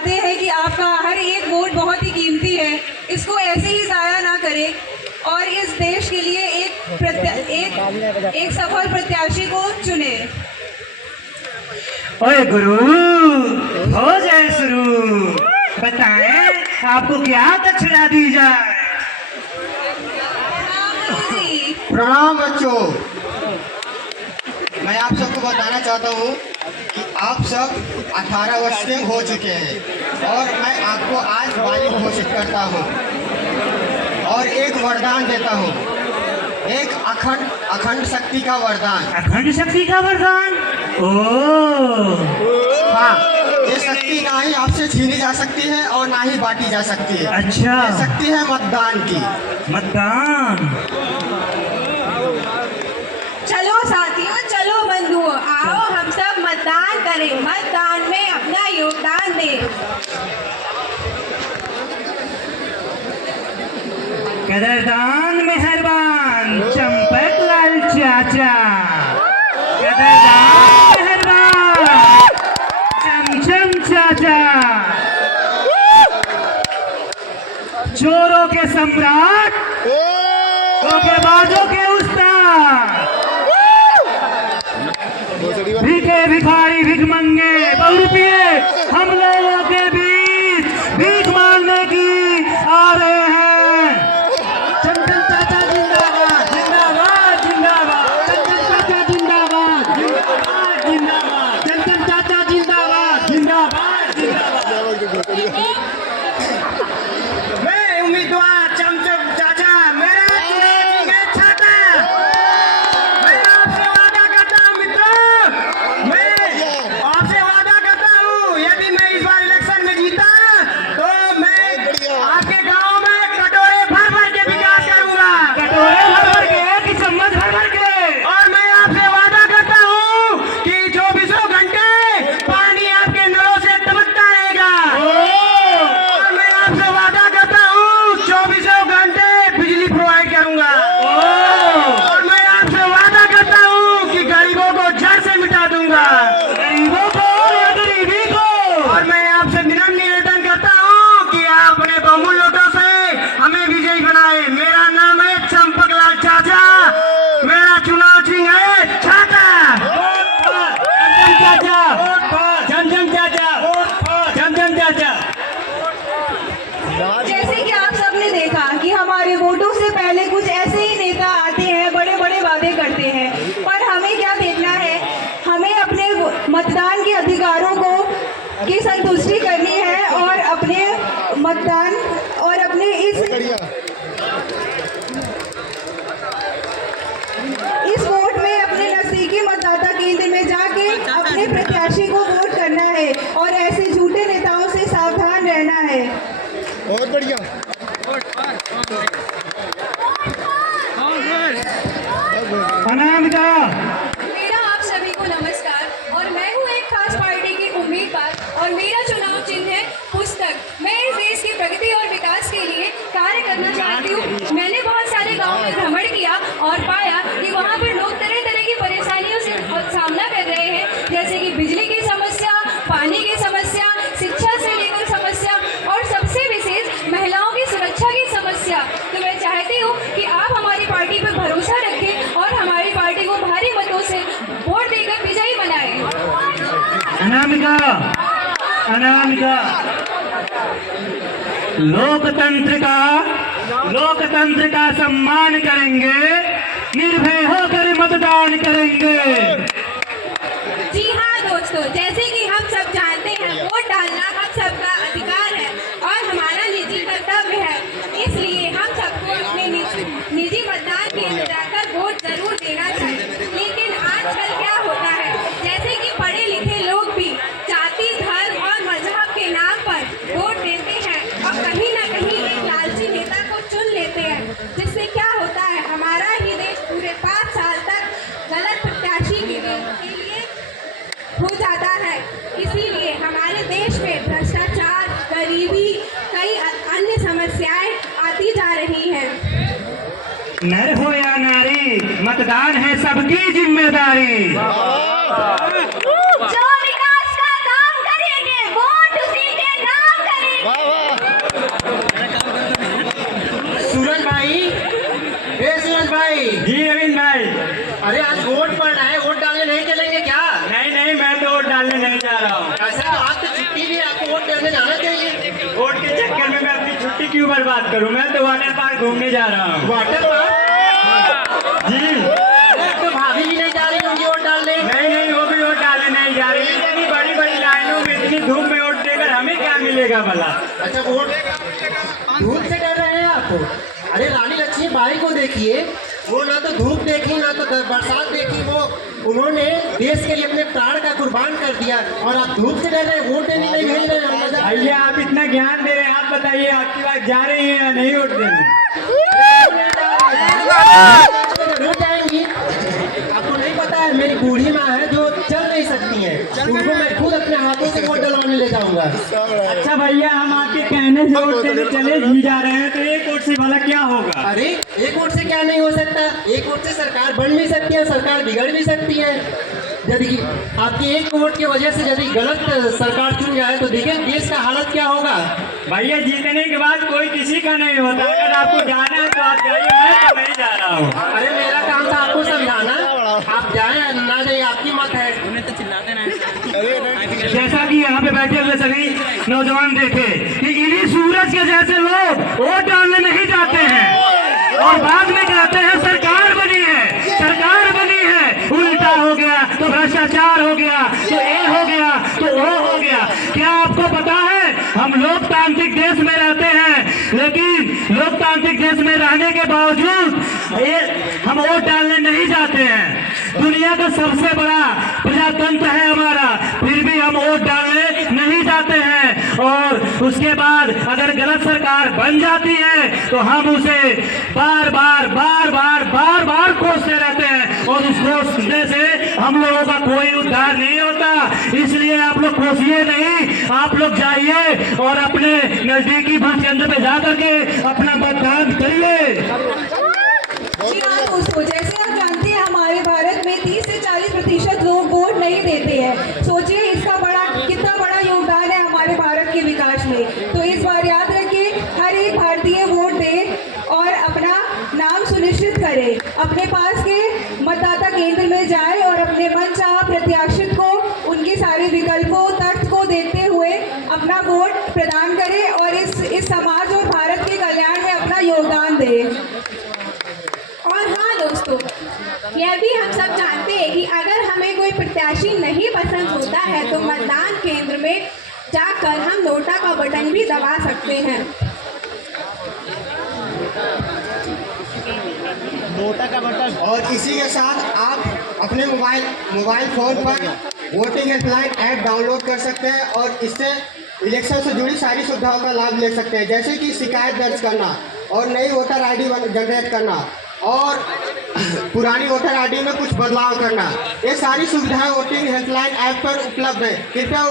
चाहते हैं कि आपका हर एक वोट बहुत ही कीमती है, इसको ऐसे ही ज़ाया ना करें और इस देश के लिए एक सफल प्रत्याशी को चुने। ओए गुरु, हो जाए शुरू, बताएं आपको क्या दक्षिणा दी जाए? प्रणाम बच्चों, मैं आप सबको बताना चाहता हूँ कि आप सब 18 वर्ष के हो चुके हैं और मैं आपको आज बालिग घोषित करता हूँ और एक वरदान देता हूँ, एक अखंड शक्ति का वरदान। अखंड शक्ति का वरदान? ओह हाँ, ये शक्ति ना ही आपसे छीनी जा सकती है और ना ही बांटी जा सकती है। अच्छा, ये शक्ति है मतदान की। मतदान। चलो साथियों, चलो बंधुओं, आओ हम सब मतदान करें, मतदान में अपना योगदान दें। कदरदान मेहरबान चंपक लाल चाचा, कदरदान मेहरबान चमचम चाचा, चोरों के सम्राट, धोखेबाजों के उस्ताद, भीखे भिखारी भिख मंगे बहुरूपिये हम लोगों के बीच भीख मांगने की आ रहे हैं। चंदन चाचा जिंदाबाद, जिंदाबाद, जिंदाबाद, चंदन चाचा जिंदाबाद, जिंदाबाद, जिंदाबाद, चंदन चाचा जिंदाबाद, जिंदाबाद, जिंदाबाद। मैं उम्मीदवार चमचम चाचा, मेरा चुनाव में छाता, मैं आपसे वादा करता हूं मित्रों, मैं आपसे वादा करता हूं, यदि मैं इस बार इलेक्शन में जीता तो मैं आपके गांव में कटोरे भर भर के विकास करूंगा। कटोरे भर भर के कि चम्मच भर भर के? और मैं आपसे वादा करता हूं कि 24 घंटे पानी आपके नलों से टपकता रहेगा। और मैं आपसे वादा करता हूं 24 घंटे बिजली प्रोवाइड करूंगा। और मैं आपसे वादा करता हूं कि गरीबों को जड़ से मिटा दूंगा। गरीबों को या गरीबी को? और मैं आपसे विनम्र निवेदन करता हूं कि आप अपने बहुमूल्य वोटों से हमें विजयी बनाए। मेरा नाम है चंपकलाल चाचा, मेरा चुनाव चिन्ह है छाता। चमचम चाचा, चमचम चाचा, चमचम चाचा। जैसे कि आप सबने देखा कि हमारे वोटों से पहले कुछ ऐसे ही नेता आते हैं, बड़े बड़े वादे करते हैं, पर हमें क्या देखना है, हमें अपने मतदान के अधिकारों को की संतुष्टि करनी है और अपने मतदान और अपने इस वोट में अपने नजदीकी मतदाता केंद्र में जाके अपने प्रत्याशी को वोट करना है और ऐसे झूठे नेताओं से सावधान रहना है। बहुत बढ़िया। अनामिका, मेरा आप सभी को नमस्कार और मैं हूँ एक खास पार्टी की उम्मीदवार और मेरा चुनाव चिन्ह है पुस्तक। मैं इस देश की प्रगति और विकास के लिए कार्य करना चाहती हूँ। मैंने बहुत सारे गांवों में भ्रमण किया और पाया कि वहाँ पर लोग तरह तरह की परेशानियों से सामना कर रहे हैं, जैसे कि बिजली की समस्या, पानी की समस्या, शिक्षा से लेकर समस्या और सबसे विशेष महिलाओं की सुरक्षा की समस्या। तो मैं चाहती हूँ कि आप हमारी पार्टी पर भरोसा रखें और हमारी पार्टी को भारी मतों से वोट देकर विजयी बनाएं। अनामिका, अनामिका, लोकतंत्र का सम्मान करेंगे, निर्भय होकर मतदान करेंगे। जी हाँ दोस्तों, जैसे कि हम सब जानते हैं वोट डालना हम सबका अधिकार है और हमारा निजी कर्तव्य है, इसलिए हम सबको अपने निजी मतदान केंद्र जाकर वोट जरूर देना चाहिए। लेकिन आजकल क्या होता है, जैसे कि पढ़े लिखे लोग भी जाति, धर्म और मजहब के नाम पर वोट देते हैं और कहीं ना कहीं एक लालची नेता को चुन लेते हैं, जिससे क्या होता है, हमारा ही देश पूरे 5 साल तक गलत प्रत्याशी के लिए हो जाता है। इसीलिए हमारे देश में भ्रष्टाचार, गरीबी, कई अन्य समस्याएं आती जा रही हैं। नर हो या नारी, मतदान है सबकी जिम्मेदारी। जो विकास का काम करेंगे वोट उसी के नाम बर्बाद करूं? मैं तो वाटर पार्क घूमने जा रहा हूँ। Water park? जी तो भाभी भी नहीं जा रही होंगी वोट डालने? नहीं, वो भी वोट डालने नहीं जा रही। इतनी बड़ी बड़ी लाइनों में इतनी धूप में वोट देकर हमें क्या मिलेगा भला? अच्छा, वोट धूप से डर रहे हैं आप? अरे रानी लक्ष्मीबाई को देखिए, वो ना तो धूप देखी ना तो बरसात देखी, वो उन्होंने देश के लिए अपने प्राण का कुर्बान कर दिया और आप धूप से डर रहे हैं, वोट देने नहीं भेज रहे हैं? भैया आप इतना ज्ञान दे रहे हैं, आप बताइए आपकी बात जा रही है या नहीं वोट देने? जरूर जाएंगी। आपको नहीं पता है, मेरी बूढ़ी माँ है जो चल नहीं सकती है, उनको मैं खुद अपने हाथों से वोट डलवाने ले जाऊंगा। अच्छा भैया, हम आपके कहने से वोट देने चले ही जा रहे हैं, तो एक वोट से भला क्या होगा? अरे एक वोट से क्या नहीं हो सकता? एक वोट से सरकार बन भी सकती है, सरकार बिगड़ भी सकती है। यदि आपकी एक वोट की वजह से यदि गलत सरकार चुन जाए तो देखिए देश का हालत क्या होगा। भैया जीतने के बाद कोई किसी का नहीं होता। अगर आपको जाना है तो आप जाइए, मैं तो नहीं जा रहा हूँ। अरे मेरा काम था आपको समझाना, आप जाए ना जाए आपकी मत है। जैसा कि यहाँ पे बैठे हुए सभी नौजवान देखे कि इन्हीं सूरज के जैसे लोग वोट डालने नहीं जाते हैं और बाद में कहते हैं सरकार बनी है, सरकार बनी है। उल्टा हो गया तो भ्रष्टाचार हो गया, तो ये हो गया तो वो हो गया। क्या आपको पता है हम लोकतांत्रिक देश में रहते हैं, लेकिन लोकतांत्रिक देश में रहने के बावजूद हम वोट डालने नहीं जाते हैं। दुनिया का सबसे बड़ा प्रजातंत्र है हमारा, फिर भी हम वोट डालने नहीं जाते हैं। और उसके बाद अगर गलत सरकार बन जाती है तो हम उसे बार बार कोसते रहते हैं और उस कोसने से हम लोगों का कोई उद्धार नहीं होता। इसलिए आप लोग कोसिए नहीं, आप लोग जाइए और अपने नजदीकी बूथ केंद्र पे जा करके अपना मतदान करिए। जी हाँ दोस्तों, जैसे आप जानते हैं हमारे भारत में 30 से 40% लोग वोट नहीं देते हैं। सोचिए इसका कितना बड़ा योगदान है हमारे भारत के विकास में। तो इस बार याद रखिए, हर एक भारतीय वोट दे और अपना नाम सुनिश्चित करे, अपने पास के मतदाता केंद्र में जाए और अपने मनचाहा प्रत्याशी को उनके सारे विकल्पों तथ्य को देखते हुए अपना वोट प्रदान करे और इस समाज और भारत के कल्याण में अपना योगदान दे। और हाँ दोस्तों, यह भी हम सब जानते हैं कि अगर हमें कोई प्रत्याशी नहीं पसंद होता है तो मतदान केंद्र में जाकर हम नोटा का बटन भी दबा सकते हैं। और इसी के साथ आप अपने मोबाइल फ़ोन पर वोटिंग हेल्पलाइन ऐप डाउनलोड कर सकते हैं और इससे इलेक्शन से जुड़ी सारी सुविधाओं का लाभ ले सकते हैं, जैसे कि शिकायत दर्ज करना और नई वोटर आईडी जनरेट करना और पुरानी वोटर आईडी में कुछ बदलाव करना। ये सारी सुविधाएं वोटिंग हेल्पलाइन ऐप पर उपलब्ध है, कृपया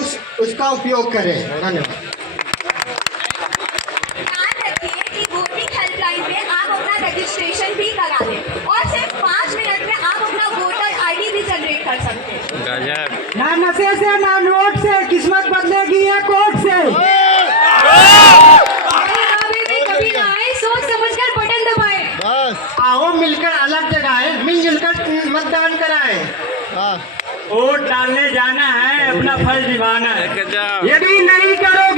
उसका उपयोग करें। धन्यवाद। ध्यान रखिए कि वोटिंग हेल्पलाइन पे आप अपना रजिस्ट्रेशन भी करा लें और सिर्फ 5 मिनट में आप अपना वोटर आईडी भी जनरेट कर सकते हैं। ना नशे से ना नोट से किस्मत बदलेगी या कोर्ट से। कभी ना आए, सोच समझकर बटन दबाएं। आओ मिलकर अलग जगह मिलजुल कर मतदान कराएं। वोट डालने जाना है, अपना फर्ज निभाना है। यदि नहीं करो